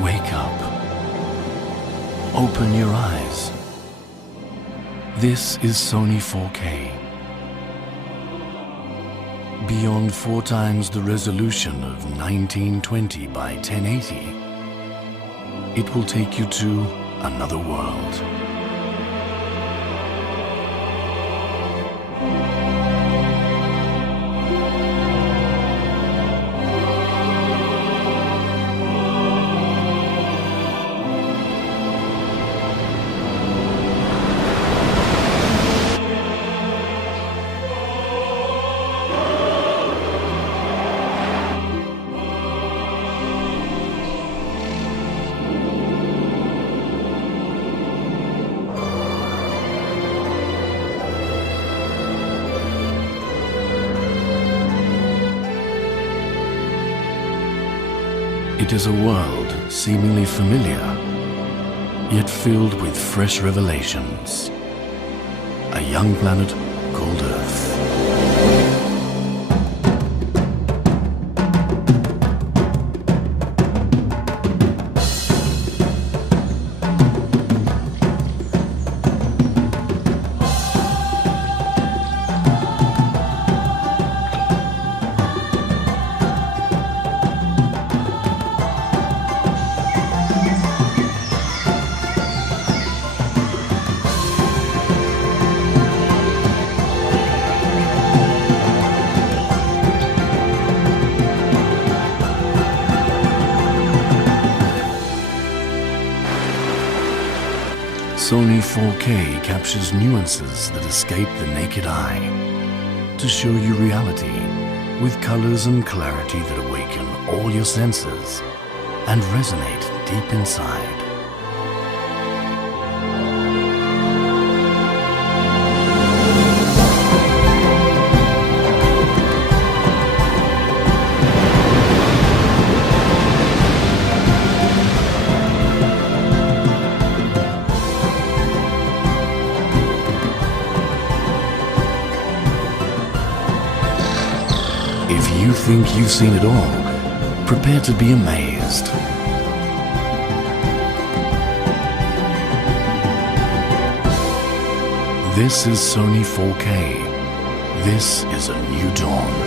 Wake up. Open your eyes. This is Sony 4K. Beyond 4 times the resolution of 1920 by 1080, it will take you to another world. It is a world seemingly familiar, yet filled with fresh revelations. A young planet called Earth. Sony 4K captures nuances that escape the naked eye to show you reality with colors and clarity that awaken all your senses and resonate deep inside. If you think you've seen it all, prepare to be amazed. This is Sony 4K. This is a new dawn.